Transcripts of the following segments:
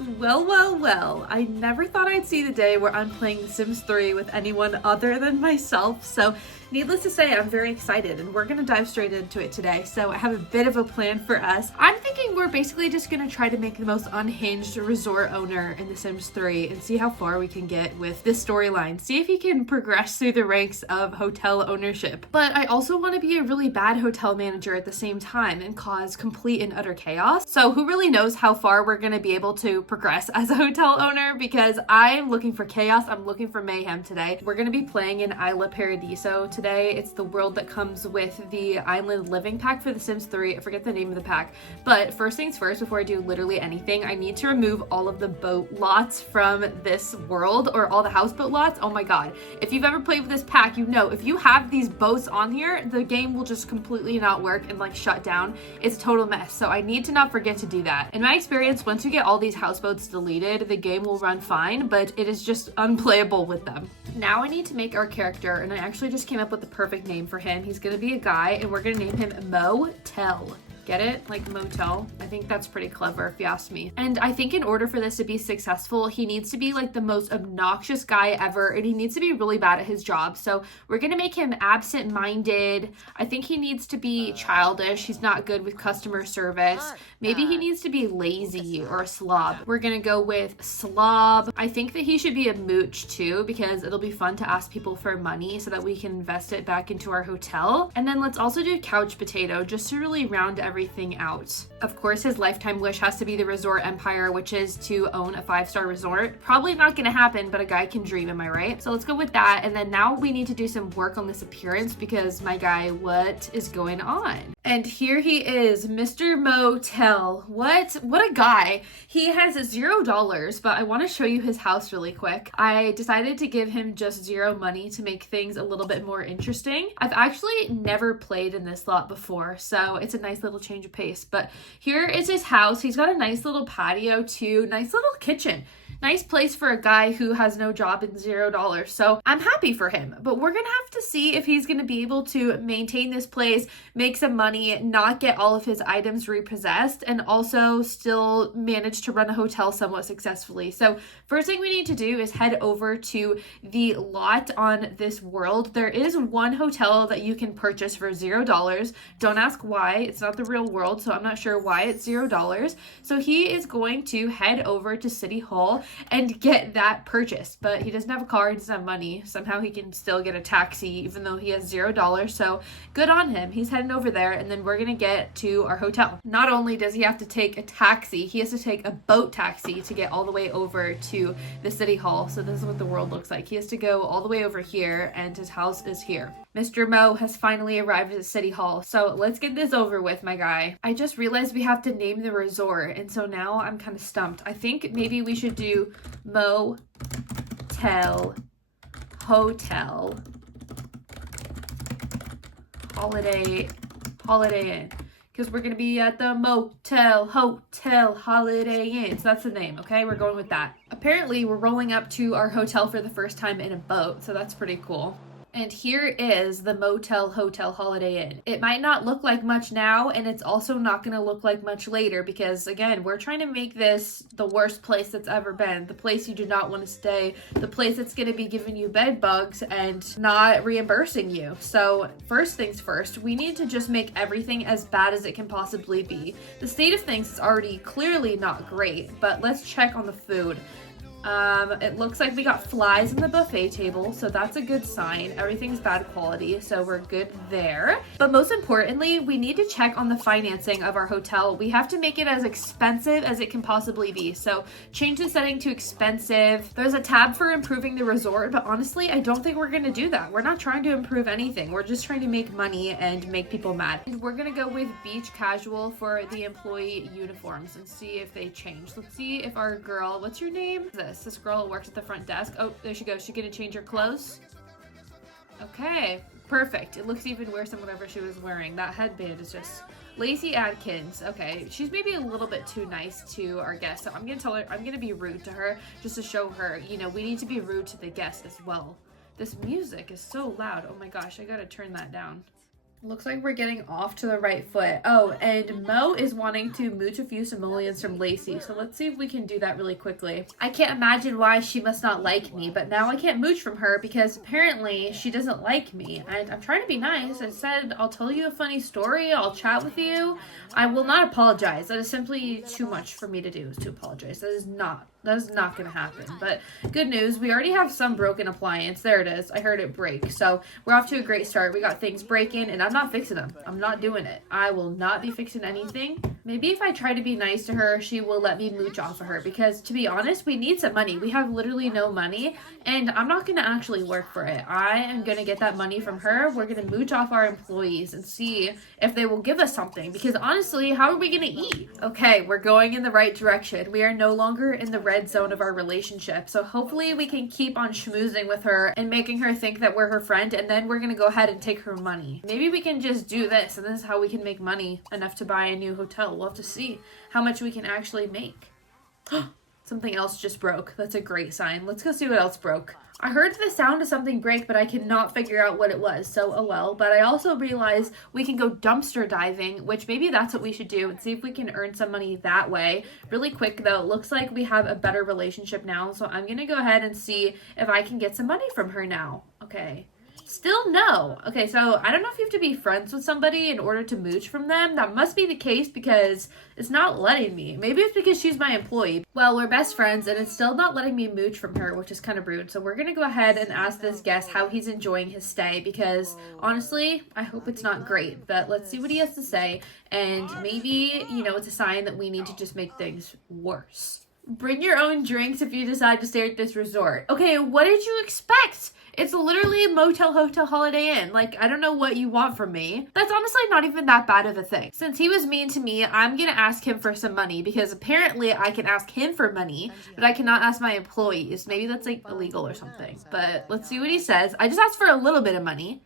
Well, well, well, I never thought I'd see the day where I'm playing The Sims 3 with anyone other than myself, so needless to say, I'm very excited, and we're gonna dive straight into it today. So I have a bit of a plan for us. I'm thinking we're basically just gonna try to make the most unhinged resort owner in The Sims 3 and see how far we can get with this storyline. See if he can progress through the ranks of hotel ownership. But I also want to be a really bad hotel manager at the same time and cause complete and utter chaos. So who really knows how far we're gonna be able to progress as a hotel owner, because I'm looking for chaos. I'm looking for mayhem today. We're gonna be playing in Isla Paradiso today. It's the world that comes with the island living pack for The Sims 3. I forget the name of the pack. But first things first, before I do literally anything, I need to remove all of the boat lots from this world, or all the houseboat lots. Oh my god. If you've ever played with this pack, you know if you have these boats on here, the game will just completely not work and like shut down. It's a total mess. So I need to not forget to do that. In my experience, once you get all these houseboats deleted, the game will run fine, but it is just unplayable with them. Now I need to make our character, and I actually just came up with the perfect name for him. He's gonna be a guy, and we're gonna name him Motel. Get it? Like motel. I think that's pretty clever if you ask me. And I think in order for this to be successful, he needs to be like the most obnoxious guy ever, and he needs to be really bad at his job. So we're gonna make him absent-minded. I think he needs to be childish. He's not good with customer service. Maybe he needs to be lazy or a slob. We're gonna go with slob. I think that he should be a mooch too, because it'll be fun to ask people for money so that we can invest it back into our hotel. And then let's also do couch potato, just to really round everything out. Of course, his lifetime wish has to be the resort empire, which is to own a 5-star resort. Probably not gonna happen, but a guy can dream, am I right? So let's go with that. And then now we need to do some work on this appearance, because my guy, what is going on? And here he is, Mr. Motel. What a guy. He has $0, but I want to show you his house really quick. I decided to give him just 0 money to make things a little bit more interesting. I've actually never played in this lot before, so it's a nice little change of pace. But here is his house. He's got a nice little patio too, nice little kitchen. Nice place for a guy who has no job and $0. So I'm happy for him, but we're gonna have to see if he's gonna be able to maintain this place, make some money, not get all of his items repossessed, and also still manage to run a hotel somewhat successfully. So first thing we need to do is head over to the lot on this world. There is one hotel that you can purchase for $0. Don't ask why. It's not the real world, so I'm not sure why it's $0. So he is going to head over to City Hall and get that purchased, but he doesn't have a car, he doesn't have money. Somehow he can still get a taxi even though he has $0, so good on him. He's heading over there, and then we're gonna get to our hotel. Not only does he have to take a taxi, he has to take a boat taxi to get all the way over to the city hall. So this is what the world looks like. He has to go all the way over here, and his house is here. Mr. Mo has finally arrived at City Hall, so let's get this over with, my guy. I just realized we have to name the resort, and so now I'm kind of stumped. I think maybe we should do Motel, Hotel, Holiday Inn, because we're going to be at the Motel, Hotel, Holiday Inn. So that's the name, okay? We're going with that. Apparently, we're rolling up to our hotel for the first time in a boat, so that's pretty cool. And here is the Motel, Hotel, Holiday Inn. It might not look like much now, and it's also not going to look like much later, because again, we're trying to make this the worst place that's ever been, the place you do not want to stay, the place that's going to be giving you bed bugs and not reimbursing you. So first things first, we need to just make everything as bad as it can possibly be. The state of things is already clearly not great, but let's check on the food. It looks like we got flies in the buffet table, so that's a good sign. Everything's bad quality, so we're good there. But most importantly, we need to check on the financing of our hotel. We have to make it as expensive as it can possibly be. So change the setting to expensive. There's a tab for improving the resort, but honestly, I don't think we're gonna do that. We're not trying to improve anything. We're just trying to make money and make people mad. And we're gonna go with beach casual for the employee uniforms and see if they change. Let's see if our girl, what's your name? This girl works at the front desk. Oh, there she goes. She gonna change her clothes? Okay, perfect. It looks even worse than whatever she was wearing. That headband is just... Lacey Adkins. Okay, she's maybe a little bit too nice to our guest, so I'm gonna tell her, I'm gonna be rude to her just to show her, you know, we need to be rude to the guest as well. This music is so loud. Oh my gosh, I gotta turn that down. Looks like we're getting off to the right foot. Oh, and Mo is wanting to mooch a few simoleons from Lacey. So let's see if we can do that really quickly. I can't imagine why she must not like me, but now I can't mooch from her because apparently she doesn't like me. And I'm trying to be nice. I said, I'll tell you a funny story. I'll chat with you. I will not apologize. That is simply too much for me to do, is to apologize. That is not going to happen. But good news, we already have some broken appliance. There it is. I heard it break. So we're off to a great start. We got things breaking, and I'm not fixing them. I'm not doing it. I will not be fixing anything. Maybe if I try to be nice to her, she will let me mooch off of her. Because to be honest, we need some money. We have literally no money, and I'm not going to actually work for it. I am going to get that money from her. We're going to mooch off our employees and see if they will give us something. Because honestly, how are we going to eat? Okay, we're going in the right direction. We are no longer in the red zone of our relationship. So hopefully we can keep on schmoozing with her and making her think that we're her friend, and then we're going to go ahead and take her money. Maybe we can just do this, and this is how we can make money enough to buy a new hotel. We'll have to see how much we can actually make. Something else just broke. That's a great sign. Let's go see what else broke. I heard the sound of something break, but I cannot figure out what it was, so oh well. But I also realized we can go dumpster diving, which maybe that's what we should do and see if we can earn some money that way. Really quick though, it looks like we have a better relationship now, so I'm gonna go ahead and see if I can get some money from her now. Okay. Still no. Okay, so I don't know if you have to be friends with somebody in order to mooch from them. That must be the case because it's not letting me. Maybe it's because she's my employee. Well, we're best friends and it's still not letting me mooch from her, which is kind of rude. So we're going to go ahead and ask this guest how he's enjoying his stay because honestly, I hope it's not great. But let's see what he has to say. And maybe, you know, it's a sign that we need to just make things worse. Bring your own drinks if you decide to stay at this resort. Okay, what did you expect? It's literally Motel, Hotel, Holiday Inn. Like, I don't know what you want from me. That's honestly not even that bad of a thing. Since he was mean to me, I'm gonna ask him for some money because apparently I can ask him for money, but I cannot ask my employees. Maybe that's like illegal or something. But let's see what he says. I just asked for a little bit of money.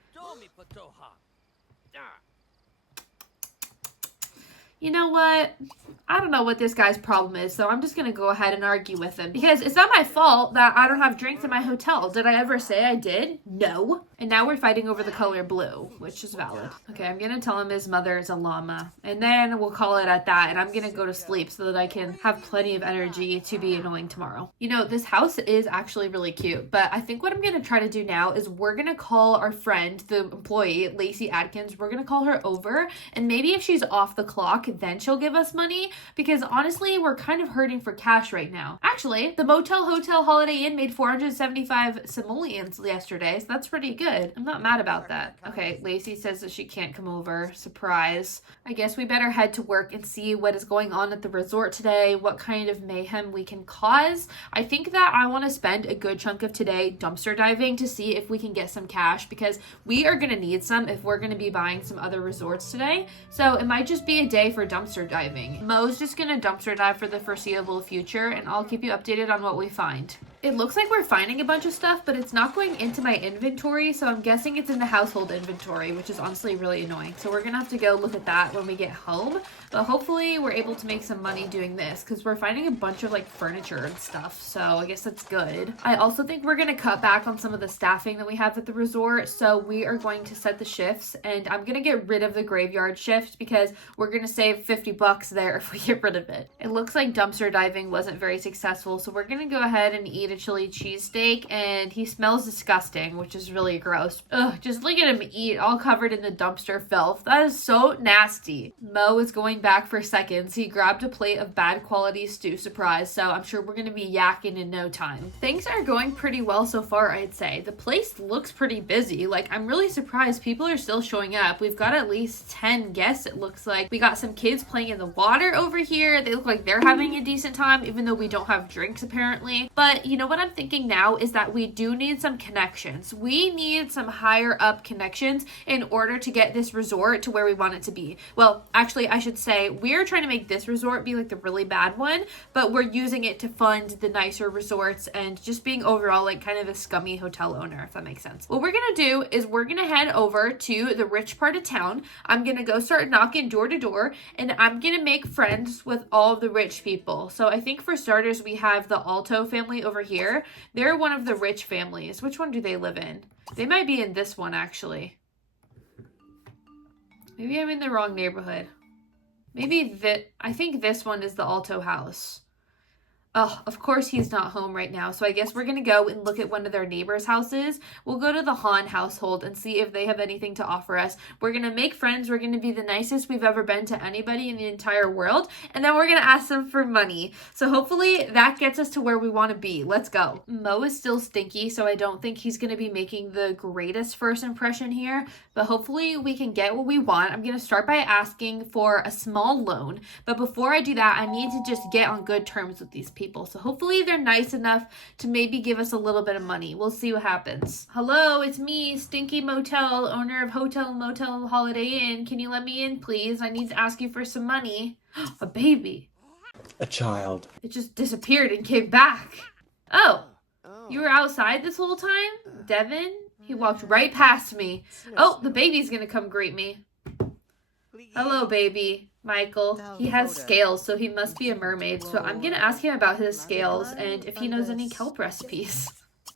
You know what? I don't know what this guy's problem is, so I'm just going to go ahead and argue with him. Because it's not my fault that I don't have drinks in my hotel. Did I ever say I did? No. And now we're fighting over the color blue, which is valid. Okay, I'm going to tell him his mother is a llama. And then we'll call it at that. And I'm going to go to sleep so that I can have plenty of energy to be annoying tomorrow. You know, this house is actually really cute. But I think what I'm going to try to do now is we're going to call our friend, the employee, Lacey Adkins. We're going to call her over. And maybe if she's off the clock, then she'll give us money. Because honestly, we're kind of hurting for cash right now. Actually, the Motel, Hotel, Holiday Inn made 475 simoleons yesterday, so that's pretty good. I'm not mad about that. Okay, Lacey says that she can't come over. Surprise. I guess we better head to work and see what is going on at the resort today, what kind of mayhem we can cause. I think that I want to spend a good chunk of today dumpster diving to see if we can get some cash because we are going to need some if we're going to be buying some other resorts today. So it might just be a day for dumpster diving. Mo's just gonna dumpster dive for the foreseeable future and I'll keep you updated on what we find. It looks like we're finding a bunch of stuff, but it's not going into my inventory, so I'm guessing it's in the household inventory, which is honestly really annoying. So we're gonna have to go look at that when we get home, but hopefully we're able to make some money doing this because we're finding a bunch of like furniture and stuff, so I guess that's good. I also think we're gonna cut back on some of the staffing that we have at the resort, so we are going to set the shifts, and I'm gonna get rid of the graveyard shift because we're gonna save 50 bucks there if we get rid of it. It looks like dumpster diving wasn't very successful, so we're gonna go ahead and eat a chili cheesesteak, and he smells disgusting, which is really gross. Ugh, just look at him eat, all covered in the dumpster filth. That is so nasty. Mo is going back for seconds. He grabbed a plate of bad quality stew, surprise, so I'm sure we're gonna be yakking in no time. Things are going pretty well so far, I'd say. The place looks pretty busy. Like, I'm really surprised people are still showing up. We've got at least 10 guests, it looks like. We got some kids playing in the water over here. They look like they're having a decent time, even though we don't have drinks apparently. But you know what I'm thinking now is that we do need some connections. We need some higher up connections in order to get this resort to where we want it to be. Well, actually, I should say we're trying to make this resort be like the really bad one, but we're using it to fund the nicer resorts and just being overall like kind of a scummy hotel owner, if that makes sense. What we're gonna do is we're gonna head over to the rich part of town. I'm gonna go start knocking door to door, and I'm gonna make friends with all of the rich people. So I think for starters, we have the Alto family over here. They're one of the rich families. Which one do they live in? They might be in this one, actually. Maybe I'm in the wrong neighborhood. Maybe I think this one is the Alto house. Oh, of course he's not home right now, so I guess we're gonna go and look at one of their neighbors' houses. We'll go to the Han household and see if they have anything to offer us. We're gonna make friends. We're gonna be the nicest we've ever been to anybody in the entire world, and then we're gonna ask them for money. So hopefully that gets us to where we want to be. Let's go. Mo is still stinky, so I don't think he's gonna be making the greatest first impression here, but hopefully we can get what we want. I'm gonna start by asking for a small loan, but before I do that, I need to just get on good terms with these people. So hopefully they're nice enough to maybe give us a little bit of money. We'll see what happens. Hello, it's me, Stinky Motel, owner of Hotel Motel Holiday Inn. Can you let me in, please? I need to ask you for some money. A baby. A child. It just disappeared and came back. Oh, you were outside this whole time? Devin? He walked right past me. Oh, the baby's gonna come greet me. Hello, baby. Michael. He has scales, so he must be a mermaid. So I'm gonna ask him about his scales and if he knows any kelp recipes.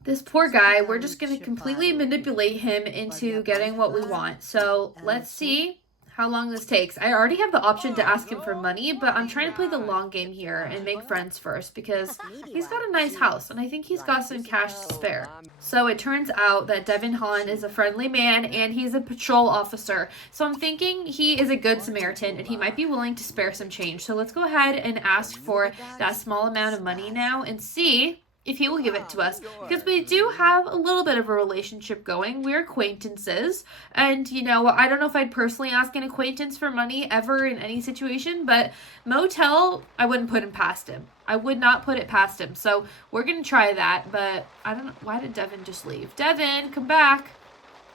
This poor guy, we're just gonna completely manipulate him into getting what we want. So let's see how long this takes. I already have the option to ask him for money, but I'm trying to play the long game here and make friends first because he's got a nice house and I think he's got some cash to spare. So it turns out that Devin Han is a friendly man and he's a patrol officer. So I'm thinking he is a good Samaritan and he might be willing to spare some change. So let's go ahead and ask for that small amount of money now and see if he will give it to us, because we do have a little bit of a relationship going. We're acquaintances, and you know, I don't know if I'd personally ask an acquaintance for money ever in any situation, but Motel, I wouldn't put him past him. I would not put it past him, so we're gonna try that, but I don't know, why did Devin just leave? Devin, come back.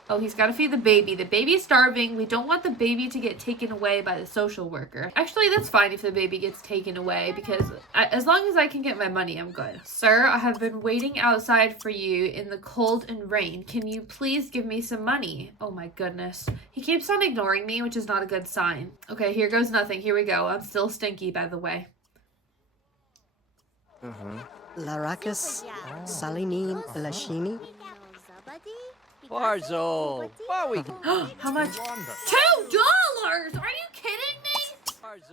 Oh, he's got to feed the baby. The baby's starving. We don't want the baby to get taken away by the social worker. Actually, that's fine if the baby gets taken away because as long as I can get my money, I'm good. Sir, I have been waiting outside for you in the cold and rain. Can you please give me some money? Oh my goodness. He keeps on ignoring me, which is not a good sign. Okay, here goes nothing. Here we go. I'm still stinky, by the way. Laracus, Salinin, Lashini. Barzo! How much? $2? Are you kidding me?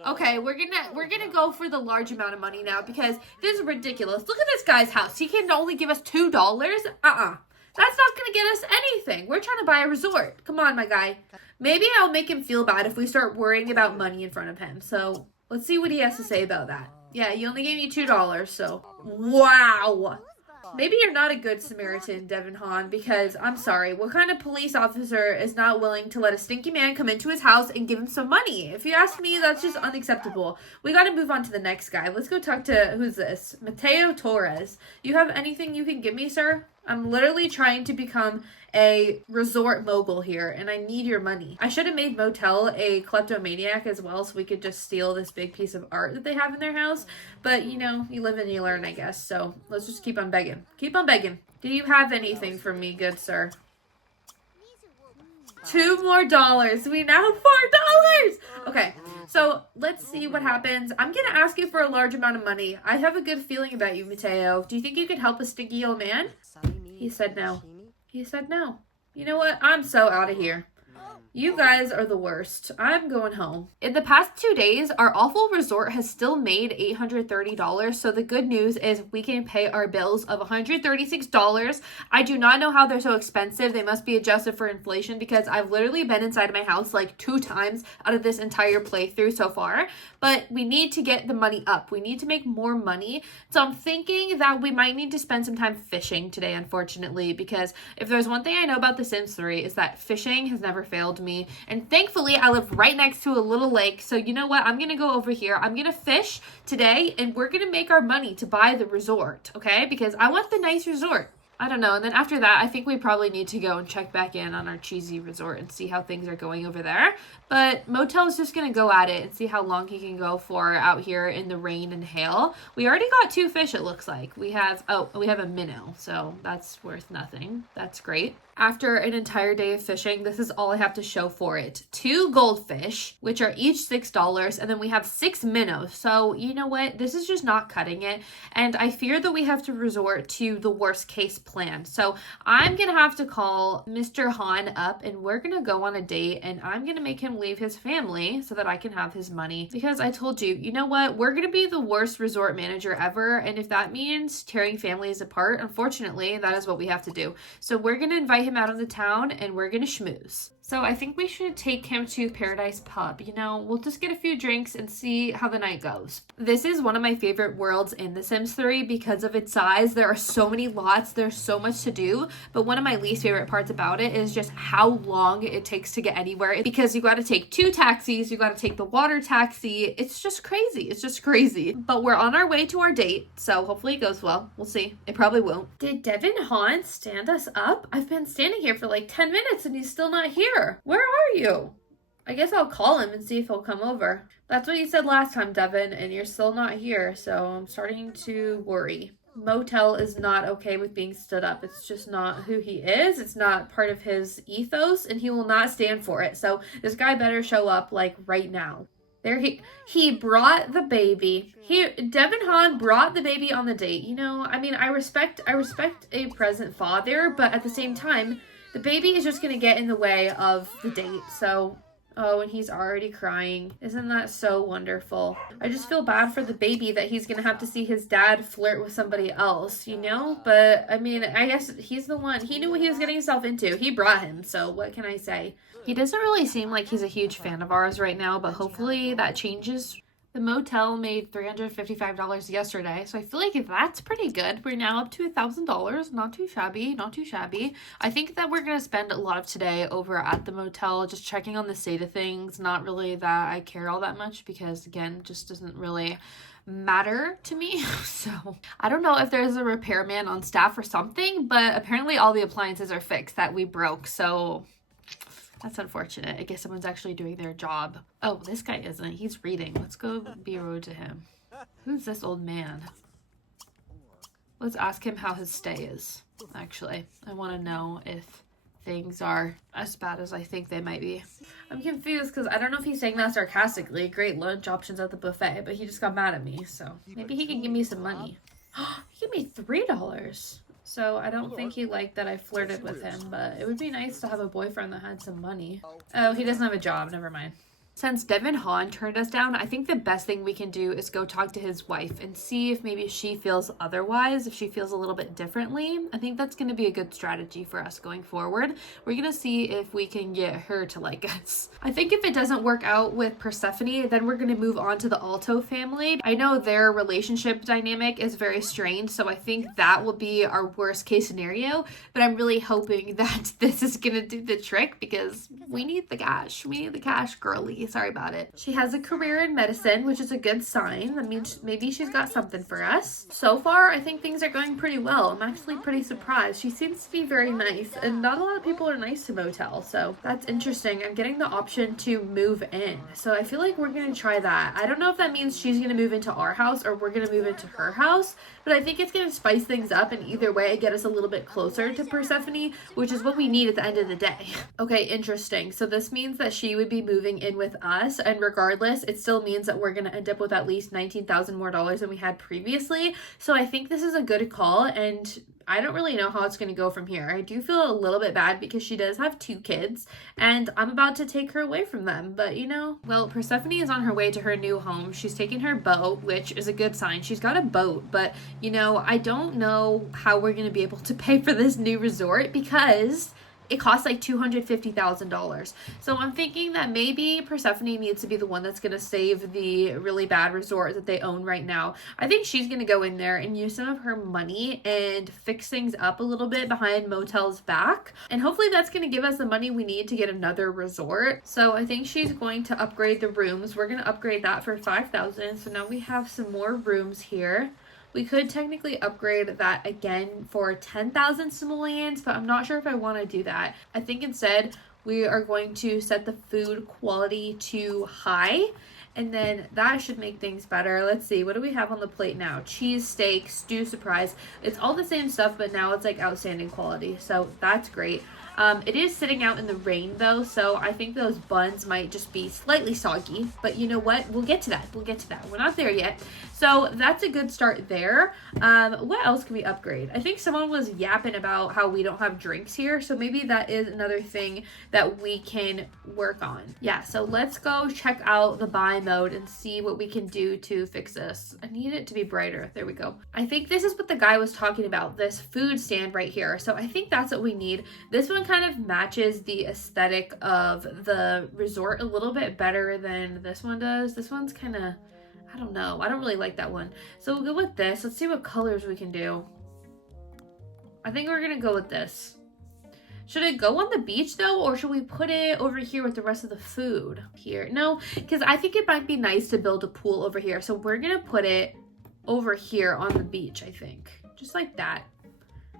Okay, we're gonna go for the large amount of money now because this is ridiculous. Look at this guy's house. He can only give us $2? That's not gonna get us anything. We're trying to buy a resort. Come on, my guy. Maybe I'll make him feel bad if we start worrying about money in front of him. So let's see what he has to say about that. Yeah, he only gave me $2, so wow. Maybe you're not a good Samaritan, Devin Han, because I'm sorry, what kind of police officer is not willing to let a stinky man come into his house and give him some money? If you ask me, that's just unacceptable. We got to move on to the next guy. Let's go talk to, who's this? Mateo Torres. You have anything you can give me, sir? I'm literally trying to become a resort mogul here, and I need your money. I should have made Motel a kleptomaniac as well, so we could just steal this big piece of art that they have in their house. But, you know, you live and you learn, I guess. So let's just keep on begging. Keep on begging. Do you have anything for me, good sir? $2 more. We now have $4. Okay, so let's see what happens. I'm gonna ask you for a large amount of money. I have a good feeling about you, Mateo. Do you think you could help a stinky old man? He said no. He said no. You know what? I'm so out of here. You guys are the worst. I'm going home. In the past 2 days, our awful resort has still made $830. So the good news is we can pay our bills of $136. I do not know how they're so expensive. They must be adjusted for inflation because I've literally been inside of my house like 2 times out of this entire playthrough so far. But we need to get the money up. We need to make more money. So I'm thinking that we might need to spend some time fishing today, unfortunately, because if there's one thing I know about The Sims 3 is that fishing has never failed me. And thankfully, I live right next to a little lake. So you know what? I'm going to go over here. I'm going to fish today and we're going to make our money to buy the resort, okay? Because I want the nice resort. I don't know. And then after that, I think we probably need to go and check back in on our cheesy resort and see how things are going over there. But Motel is just going to go at it and see how long he can go for out here in the rain and hail. We already got 2 fish, it looks like. We have a minnow, so that's worth nothing. That's great. After an entire day of fishing, this is all I have to show for it. 2 goldfish, which are each $6, and then we have 6 minnows. So, you know what? This is just not cutting it. And I fear that we have to resort to the worst case plan. So I'm gonna have to call Mr. Han up and we're gonna go on a date, and I'm gonna make him leave his family so that I can have his money, because I told you, you know what, we're gonna be the worst resort manager ever, and if that means tearing families apart, unfortunately that is what we have to do. So we're gonna invite him out of the town and we're gonna schmooze. So I think we should take him to Paradise Pub. You know, we'll just get a few drinks and see how the night goes. This is one of my favorite worlds in The Sims 3 because of its size. There are so many lots, there's so much to do, but one of my least favorite parts about it is just how long it takes to get anywhere, because you got to take 2 taxis, you got to take the water taxi. It's just crazy. It's just crazy. But we're on our way to our date, so hopefully it goes well. We'll see. It probably won't. Did Devin Han stand us up? I've been standing here for like 10 minutes and he's still not here. Where are you? I guess I'll call him and see if he'll come over. That's what you said last time, Devin, and you're still not here, so I'm starting to worry. Motel is not okay with being stood up. It's just not who he is. It's not part of his ethos, and he will not stand for it. So this guy better show up like right now. There he brought the baby. Devin Han brought the baby on the date. You know, I mean, I respect a present father, but at the same time, the baby is just going to get in the way of the date. So, oh, and he's already crying. Isn't that so wonderful? I just feel bad for the baby that he's going to have to see his dad flirt with somebody else, you know? But, I mean, I guess he's the one. He knew what he was getting himself into. He brought him, so what can I say? He doesn't really seem like he's a huge fan of ours right now, but hopefully that changes. The motel made $355 yesterday, so I feel like that's pretty good. We're now up to $1,000. Not too shabby, not too shabby. I think that we're going to spend a lot of today over at the motel, just checking on the state of things. Not really that I care all that much because, again, just doesn't really matter to me. So I don't know if there's a repairman on staff or something, but apparently all the appliances are fixed that we broke, so that's unfortunate. I guess someone's actually doing their job. Oh, this guy isn't. He's reading. Let's go be rude to him. Who's this old man? Let's ask him how his stay is, actually. I want to know if things are as bad as I think they might be. I'm confused because I don't know if he's saying that sarcastically. Great lunch options at the buffet, but he just got mad at me, so maybe he can give me some money. He gave me $3. So I don't think he liked that I flirted with him, but it would be nice to have a boyfriend that had some money. Oh, he doesn't have a job. Never mind. Since Devin Han turned us down, I think the best thing we can do is go talk to his wife and see if maybe she feels otherwise, if she feels a little bit differently. I think that's going to be a good strategy for us going forward. We're going to see if we can get her to like us. I think if it doesn't work out with Persephone, then we're going to move on to the Alto family. I know their relationship dynamic is very strained, so I think that will be our worst case scenario, but I'm really hoping that this is going to do the trick because we need the cash. We need the cash, girly. Sorry about it. She has a career in medicine, which is a good sign. That means maybe she's got something for us. So far, I think things are going pretty well. I'm actually pretty surprised. She seems to be very nice, and not a lot of people are nice to Motel, so that's interesting. I'm getting the option to move in, so I feel like we're going to try that. I don't know if that means she's going to move into our house or we're going to move into her house, but I think it's going to spice things up, and either way, get us a little bit closer to Persephone, which is what we need at the end of the day. Okay, interesting. So this means that she would be moving in with us, and regardless, it still means that we're going to end up with at least $19,000 more than we had previously. So I think this is a good call, and I don't really know how it's going to go from here. I do feel a little bit bad because she does have 2 kids, and I'm about to take her away from them. But, you know, well, Persephone is on her way to her new home. She's taking her boat, which is a good sign. She's got a boat, but, you know, I don't know how we're going to be able to pay for this new resort because it costs like $250,000. So I'm thinking that maybe Persephone needs to be the one that's going to save the really bad resort that they own right now. I think she's going to go in there and use some of her money and fix things up a little bit behind Motel's back. And hopefully that's going to give us the money we need to get another resort. So I think she's going to upgrade the rooms. We're going to upgrade that for $5,000. So now we have some more rooms here. We could technically upgrade that again for 10,000 simoleons, but I'm not sure if I want to do that. I think instead we are going to set the food quality to high, and then that should make things better. Let's see, what do we have on the plate now? Cheese steak, stew surprise. It's all the same stuff, but now it's like outstanding quality, so that's great. It is sitting out in the rain though, so I think those buns might just be slightly soggy, but you know what? We'll get to that. We're not there yet. So that's a good start there. What else can we upgrade? I think someone was yapping about how we don't have drinks here, so maybe that is another thing that we can work on. Yeah, so let's go check out the buy mode and see what we can do to fix this. I need it to be brighter. There we go. I think this is what the guy was talking about, this food stand right here. So I think that's what we need. This one kind of matches the aesthetic of the resort a little bit better than this one does. This one's kind of, I don't know. I don't really like that one. So we'll go with this. Let's see what colors we can do. I think we're going to go with this. Should it go on the beach though, or should we put it over here with the rest of the food? Here. No, because I think it might be nice to build a pool over here. So we're going to put it over here on the beach, I think. Just like that.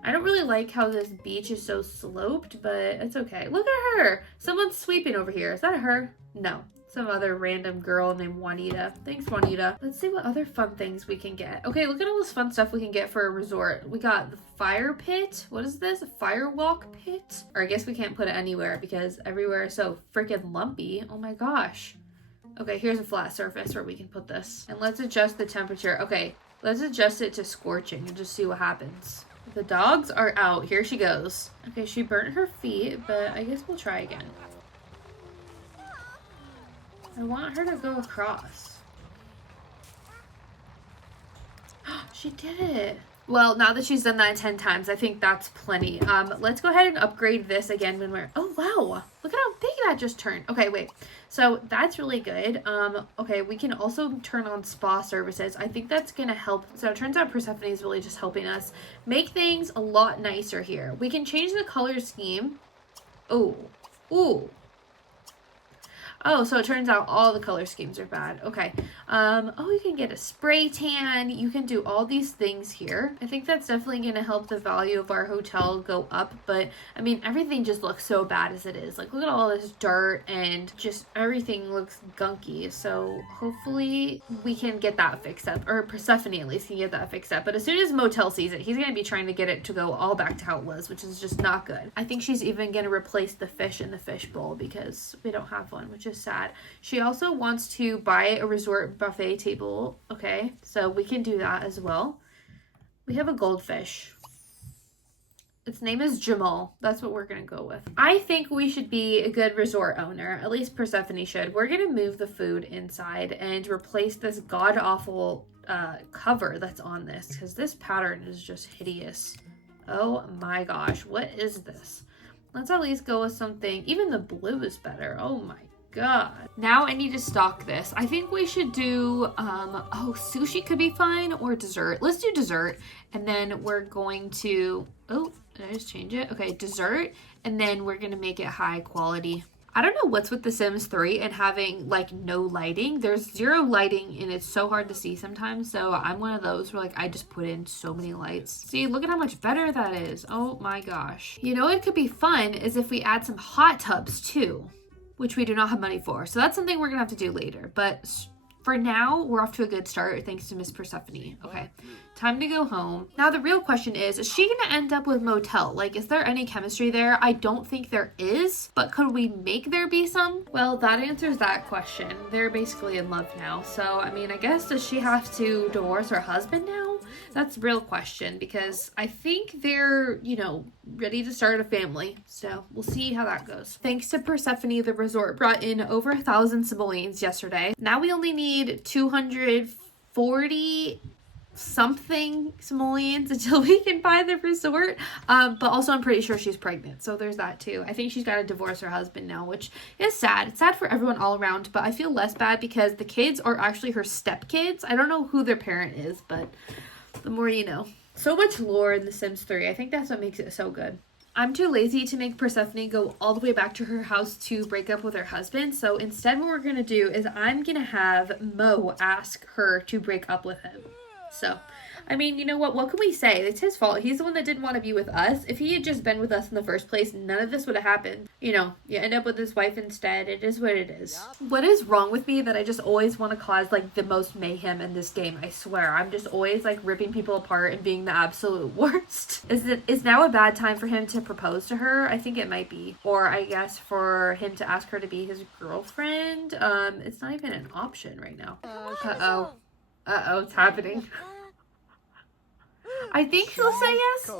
I don't really like how this beach is so sloped, but it's okay. Look at her. Someone's sweeping over here. Is that her? No. Some other random girl named Juanita. Thanks, Juanita. Let's see what other fun things we can get. Okay, look at all this fun stuff we can get for a resort. We got the fire pit. What is this? A firewalk pit? Or I guess we can't put it anywhere because everywhere is so freaking lumpy. Oh my gosh. Okay, here's a flat surface where we can put this. And let's adjust the temperature. Okay, let's adjust it to scorching and just see what happens. The dogs are out. Here she goes. Okay, she burnt her feet, but I guess we'll try again. I want her to go across. She did it. Well, now that she's done that 10 times, I think that's plenty. Let's go ahead and upgrade this again when we're... Oh, wow. Look at how big that just turned. Okay, wait. So that's really good. Okay, we can also turn on spa services. I think that's going to help. So it turns out Persephone is really just helping us make things a lot nicer here. We can change the color scheme. Oh, ooh. Oh, so it turns out all the color schemes are bad. Okay. Oh, you can get a spray tan. You can do all these things here. I think that's definitely going to help the value of our hotel go up. But, I mean, everything just looks so bad as it is. Like, look at all this dirt and just everything looks gunky. So, hopefully we can get that fixed up. Or Persephone, at least, can get that fixed up. But as soon as Motel sees it, he's going to be trying to get it to go all back to how it was, which is just not good. I think she's even going to replace the fish in the fish bowl because we don't have one, which is sad. She also wants to buy a resort buffet table. Okay, so we can do that as well. We have a goldfish. Its name is Jamal. That's what we're gonna go with. I think we should be a good resort owner. At least Persephone should. We're gonna move the food inside and replace this god-awful cover that's on this because this pattern is just hideous. Oh my gosh, what is this? Let's at least go with something. Even the blue is better. Oh my God. Now I need to stock this. I think we should do, oh, sushi could be fine, or dessert. Let's do dessert. And then we're going to, oh, did I just change it? Okay, dessert. And then we're going to make it high quality. I don't know what's with The Sims 3 and having like no lighting. There's zero lighting and it's so hard to see sometimes. So I'm one of those where like I just put in so many lights. See, look at how much better that is. Oh my gosh. You know what could be fun is if we add some hot tubs too, which we do not have money for. So that's something we're gonna have to do later. But for now, we're off to a good start thanks to Miss Persephone. Okay, time to go home. Now the real question is she gonna end up with Motel? Like, is there any chemistry there? I don't think there is, but could we make there be some? Well, that answers that question. They're basically in love now. So, I mean, I guess does she have to divorce her husband now? That's the real question because I think they're, you know, ready to start a family. So we'll see how that goes. Thanks to Persephone, the resort brought in over 1,000 simoleons yesterday. Now we only need 240 something simoleons until we can buy the resort. But also I'm pretty sure she's pregnant. So there's that too. I think she's got to divorce her husband now, which is sad. It's sad for everyone all around, but I feel less bad because the kids are actually her stepkids. I don't know who their parent is, but the more you know. So much lore in The Sims 3. I think that's what makes it so good. I'm too lazy to make Persephone go all the way back to her house to break up with her husband. So instead what we're going to do is I'm going to have Mo ask her to break up with him. So I mean, you know what can we say? It's his fault. He's the one that didn't want to be with us. If he had just been with us in the first place, none of this would have happened. You know, you end up with his wife instead. It is what it is. What is wrong with me that I just always want to cause, like, the most mayhem in this game? I swear. I'm just always, like, ripping people apart and being the absolute worst. Is now a bad time for him to propose to her? I think it might be. Or, I guess, for him to ask her to be his girlfriend. It's not even an option right now. Uh-oh. Uh-oh, it's happening. I think he'll say yes.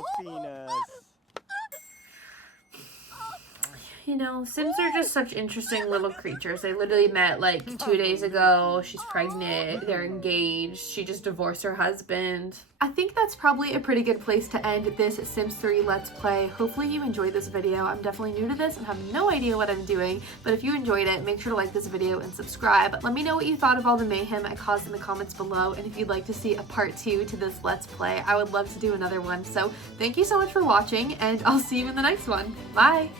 You know, Sims are just such interesting little creatures. They literally met like 2 days ago. She's pregnant. They're engaged. She just divorced her husband. I think that's probably a pretty good place to end this Sims 3 Let's Play. Hopefully you enjoyed this video. I'm definitely new to this and have no idea what I'm doing. But if you enjoyed it, make sure to like this video and subscribe. Let me know what you thought of all the mayhem I caused in the comments below. And if you'd like to see a part 2 to this Let's Play, I would love to do another one. So thank you so much for watching, and I'll see you in the next one. Bye!